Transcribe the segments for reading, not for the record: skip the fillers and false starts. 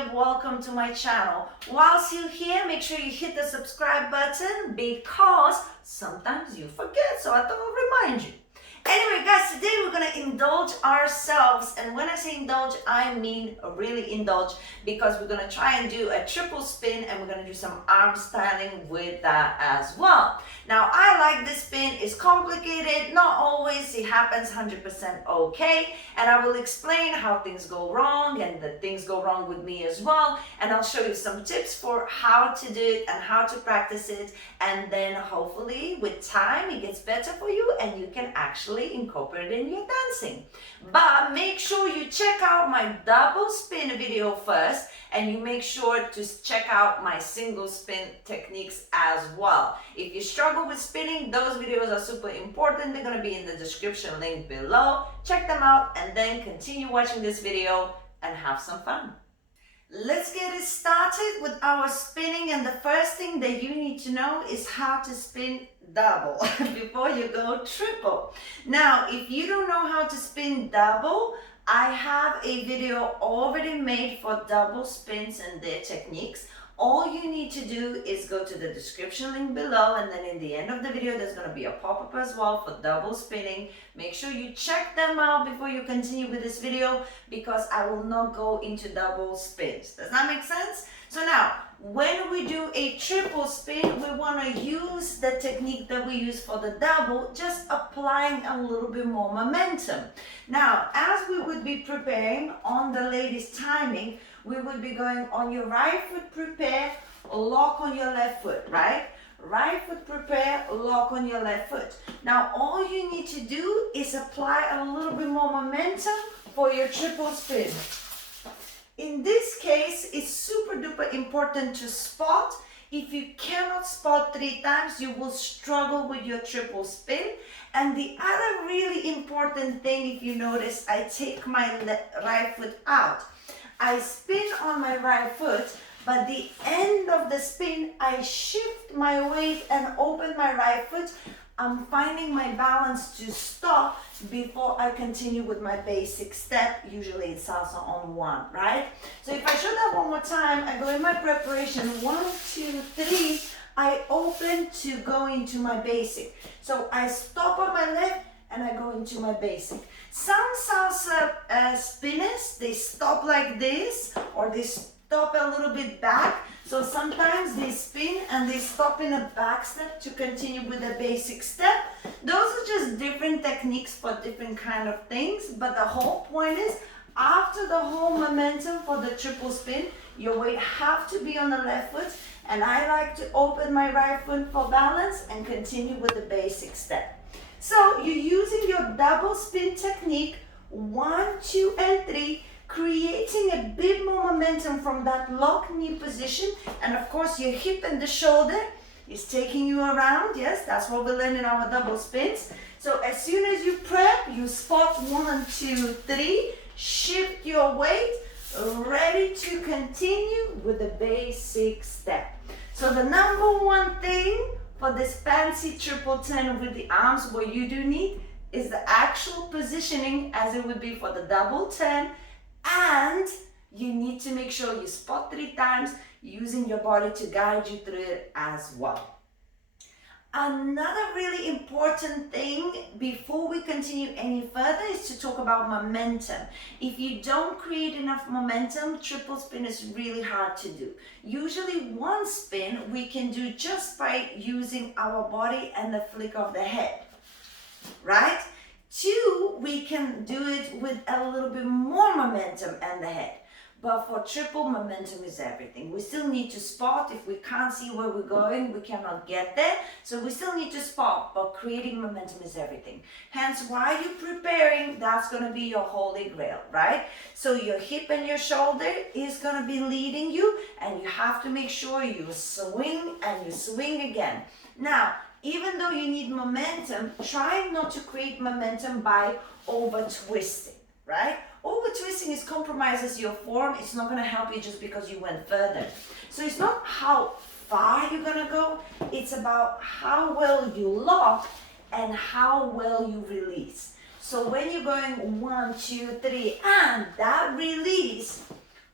here, welcome to my channel. Whilst you're here, make sure you hit the subscribe button because sometimes you forget, so I thought I'll remind you. Anyway guys, today we're going to indulge ourselves, and when I say indulge, I mean really indulge, because we're going to try and do a triple spin and we're going to do some arm styling with that as well. Now I like this spin, it's complicated, not always it happens 100% okay, and I will explain how things go wrong and that things go wrong with me as well, and I'll show you some tips for how to do it and how to practice it, and then hopefully with time it gets better for you and you can actually incorporate it in your dancing. But make sure you check out my double spin video first, and you make sure to check out my single spin techniques as well. If you struggle with spinning, those videos are super important. They're going to be in the description link below. Check them out and then continue watching this video and have some fun. Let's get it started with our spinning, and the first thing that you need to know is how to spin double before you go triple. Now, if you don't know how to spin double, I have a video already made for double spins and their techniques. All you need to do is go to the description link below, and then in the end of the video there's going to be a pop-up as well for double spinning. Make sure you check them out before you continue with this video, because I will not go into double spins. Does that make sense? So now, when we do a triple spin, we want to use the technique that we use for the double, just applying a little bit more momentum. Now, as we would be preparing on the ladies' timing, we would be going on your right foot, prepare, lock on your left foot, right? Right foot, prepare, lock on your left foot. Now, all you need to do is apply a little bit more momentum for your triple spin. In this case, it's super duper important to spot. If you cannot spot 3 times, you will struggle with your triple spin. And the other really important thing, if you notice, I take my right foot out. I spin on my right foot, but the end of the spin, I shift my weight and open my right foot. I'm finding my balance to stop before I continue with my basic step. Usually it's salsa on 1, right? So if I show that one more time, I go in my preparation, 1, 2, 3, I open to go into my basic. So I stop on my left and I go into my basic. Some salsa spinners, they stop like this, or they stop a little bit back. So sometimes they spin and they stop in a back step to continue with a basic step. Those are just different techniques for different kind of things. But the whole point is, after the whole momentum for the triple spin, your weight have to be on the left foot. And I like to open my right foot for balance and continue with the basic step. So you're using your double spin technique, 1, 2, and 3, creating a bit more momentum from that lock knee position. And of course your hip and the shoulder is taking you around. Yes, that's what we learn in our double spins. So as soon as you prep, you spot 1, 2, 3, shift your weight, ready to continue with the basic step. So the number one thing for this fancy triple 10 with the arms, what you do need is the actual positioning as it would be for the double 10, and you need to make sure you spot 3 times, using your body to guide you through it as well. Another really important thing before we continue any further is to talk about momentum. If you don't create enough momentum, triple spin is really hard to do. Usually 1 spin we can do just by using our body and the flick of the head, right? 2, we can do it with a little bit more momentum and the head. But for triple, momentum is everything. We still need to spot. If we can't see where we're going, we cannot get there. So we still need to spot, but creating momentum is everything. Hence, while you're preparing, that's going to be your holy grail, right? So your hip and your shoulder is going to be leading you, and you have to make sure you swing and you swing again. Now, even though you need momentum, try not to create momentum by over twisting, right? Over twisting is compromises your form. It's not going to help you just because you went further. So it's not how far you're going to go. It's about how well you lock and how well you release. So when you're going 1, 2, 3, and that release,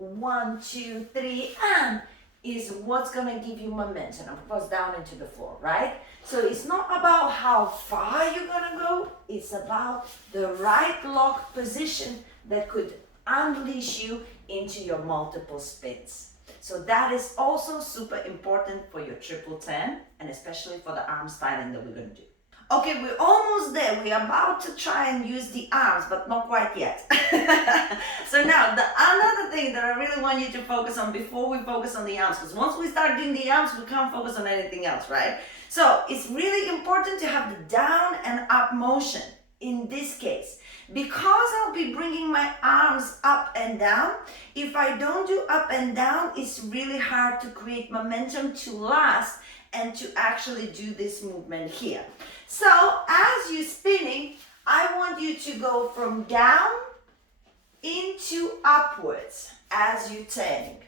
1, 2, 3, and is what's gonna give you momentum, of course, down into the floor, right? So it's not about how far you're gonna go, it's about the right lock position that could unleash you into your multiple spins. So that is also super important for your triple 10 and especially for the arm styling that we're gonna do. Okay, we're almost there. We're about to try and use the arms, but not quite yet. So now, another thing that I really want you to focus on before we focus on the arms, because once we start doing the arms, we can't focus on anything else, right? So it's really important to have the down and up motion in this case. Because I'll be bringing my arms up and down, if I don't do up and down, it's really hard to create momentum to last and to actually do this movement here. So as you're spinning, I want you to go from down into upwards as you're turning.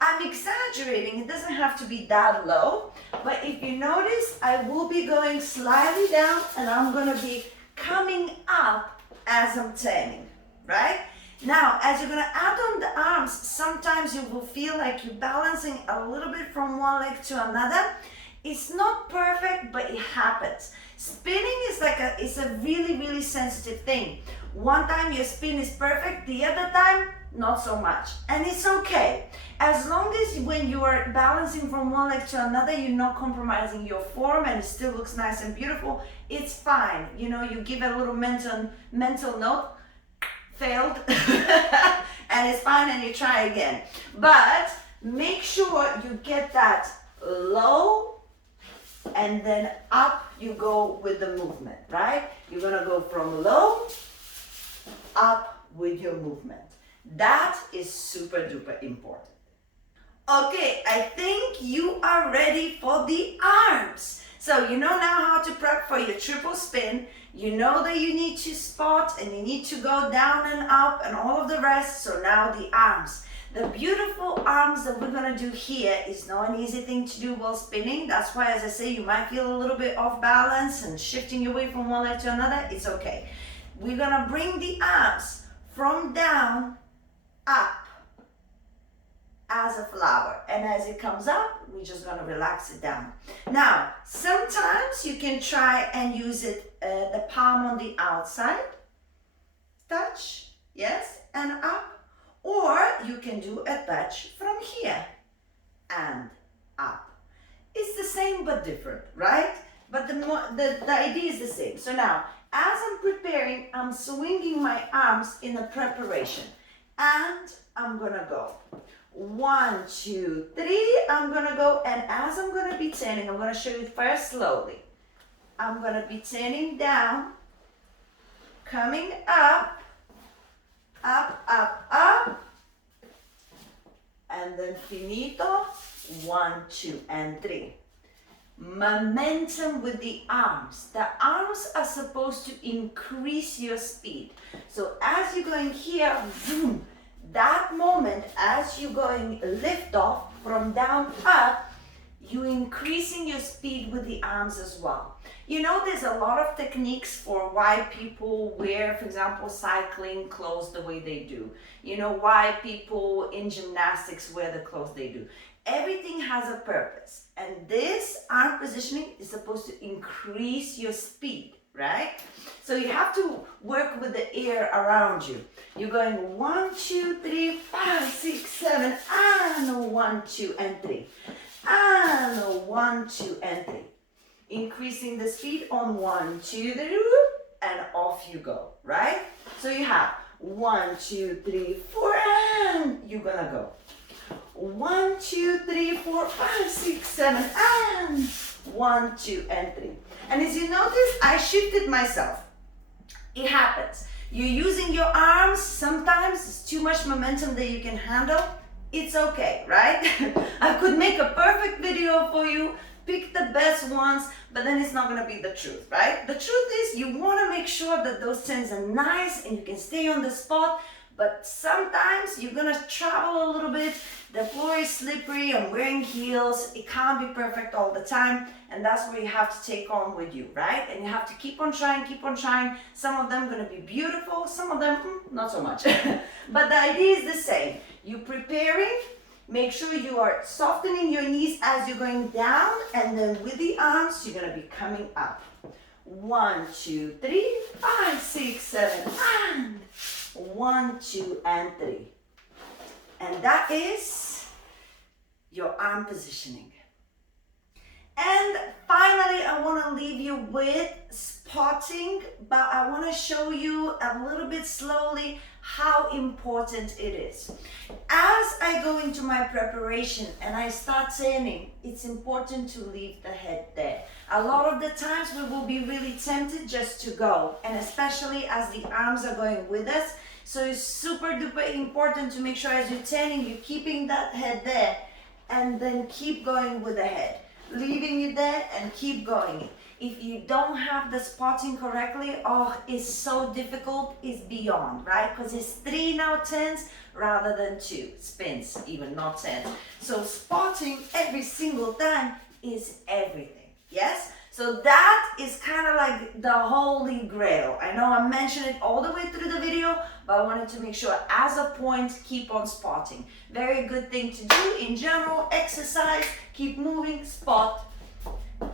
I'm exaggerating, it doesn't have to be that low, but if you notice, I will be going slightly down and I'm gonna be coming up as I'm turning, right? Now, as you're gonna add on the arms, sometimes you will feel like you're balancing a little bit from one leg to another. It's not perfect, but it happens. Spinning is it's a really, really sensitive thing. One time your spin is perfect, the other time, not so much. And it's okay. As long as when you are balancing from one leg to another, you're not compromising your form and it still looks nice and beautiful, it's fine. You know, you give it a little mental note, failed, and it's fine and you try again. But make sure you get that low and then up you go with the movement, right? You're gonna go from low, up with your movement. That is super duper important. Okay, I think you are ready for the arms. So you know now how to prep for your triple spin. You know that you need to spot and you need to go down and up and all of the rest. So now the arms. The beautiful arms that we're gonna do here is not an easy thing to do while spinning. That's why, as I say, you might feel a little bit off balance and shifting your weight from one leg to another. It's okay. We're gonna bring the arms from down, up, as a flower. And as it comes up, we're just gonna relax it down. Now, sometimes you can try and use it, the palm on the outside, touch, yes, and up. Or you can do a touch from here and up. It's the same but different, right? But the idea is the same. So now, as I'm preparing, I'm swinging my arms in a preparation. And I'm gonna go. 1, 2, 3, I'm gonna go. And as I'm gonna be turning, I'm gonna show you first slowly. I'm gonna be turning down, coming up, up, up, up, and then finito, 1, 2, and 3. Momentum with the arms. The arms are supposed to increase your speed. So as you're going here, boom, that moment, as you're going lift off from down up, you're increasing your speed with the arms as well. You know, there's a lot of techniques for why people wear, for example, cycling clothes the way they do. You know, why people in gymnastics wear the clothes they do. Everything has a purpose. And this arm positioning is supposed to increase your speed, right? So you have to work with the air around you. You're going 1, 2, 3, 5, 6, 7, and 1, 2, and 3. And 1, 2, and 3. Increasing the speed on 1, 2, 3, and off you go, right? So you have 1, 2, 3, 4, and you're gonna go. 1, 2, 3, 4, 5, 6, 7, and 1, 2, and 3. And as you notice, I shifted myself. It happens. You're using your arms. Sometimes it's too much momentum that you can handle. It's okay, right? I could make a perfect video for you, pick the best ones, but then it's not gonna be the truth, right? The truth is you wanna make sure that those turns are nice and you can stay on the spot, but sometimes you're gonna travel a little bit, the floor is slippery, I'm wearing heels, it can't be perfect all the time, and that's where you have to take on with you, right? And you have to keep on trying, some of them gonna be beautiful, some of them, not so much. But the idea is the same. You're preparing. Make sure you are softening your knees as you're going down, and then with the arms, you're gonna be coming up. 1, 2, 3, 5, 6, 7, and 1, 2, and 3. And that is your arm positioning. And finally, I want to leave you with spotting, but I want to show you a little bit slowly how important it is. As I go into my preparation and I start training, it's important to leave the head there. A lot of the times we will be really tempted just to go, and especially as the arms are going with us. So it's super duper important to make sure as you're turning, you're keeping that head there, and then keep going with the head. Leaving it there and keep going. If you don't have the spotting correctly, oh, it's so difficult, it's beyond, right? Because it's 3 now turns rather than 2 spins, even not 10. So spotting every single time is everything, yes? So that is kind of like the holy grail. I know I mentioned it all the way through the video, but I wanted to make sure as a point, keep on spotting. Very good thing to do in general, exercise, keep moving, spot,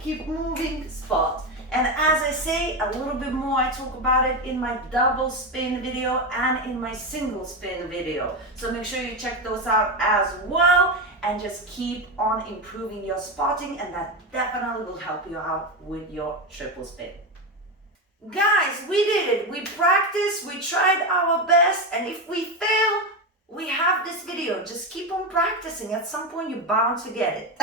keep moving, spot. And as I say, a little bit more, I talk about it in my double spin video and in my single spin video. So make sure you check those out as well. And just keep on improving your spotting, and that definitely will help you out with your triple spin. Guys, we did it. We practiced, we tried our best, and if we fail, we have this video. Just keep on practicing. At some point, you're bound to get it.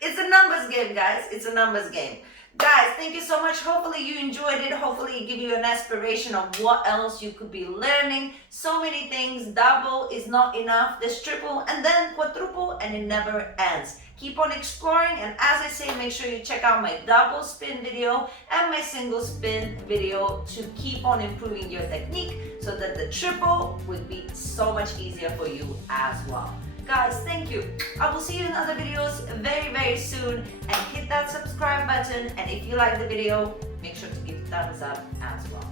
It's a numbers game, guys. It's a numbers game. Guys, thank you so much. Hopefully you enjoyed it. Hopefully it give you an aspiration of what else you could be learning. So many things. Double is not enough. There's triple and then quadruple, and it never ends. Keep on exploring, and as I say, make sure you check out my double spin video and my single spin video to keep on improving your technique so that the triple would be so much easier for you as well. Guys, thank you. I will see you in other videos very, very soon, and hit that subscribe button, and if you like the video, make sure to give a thumbs up as well.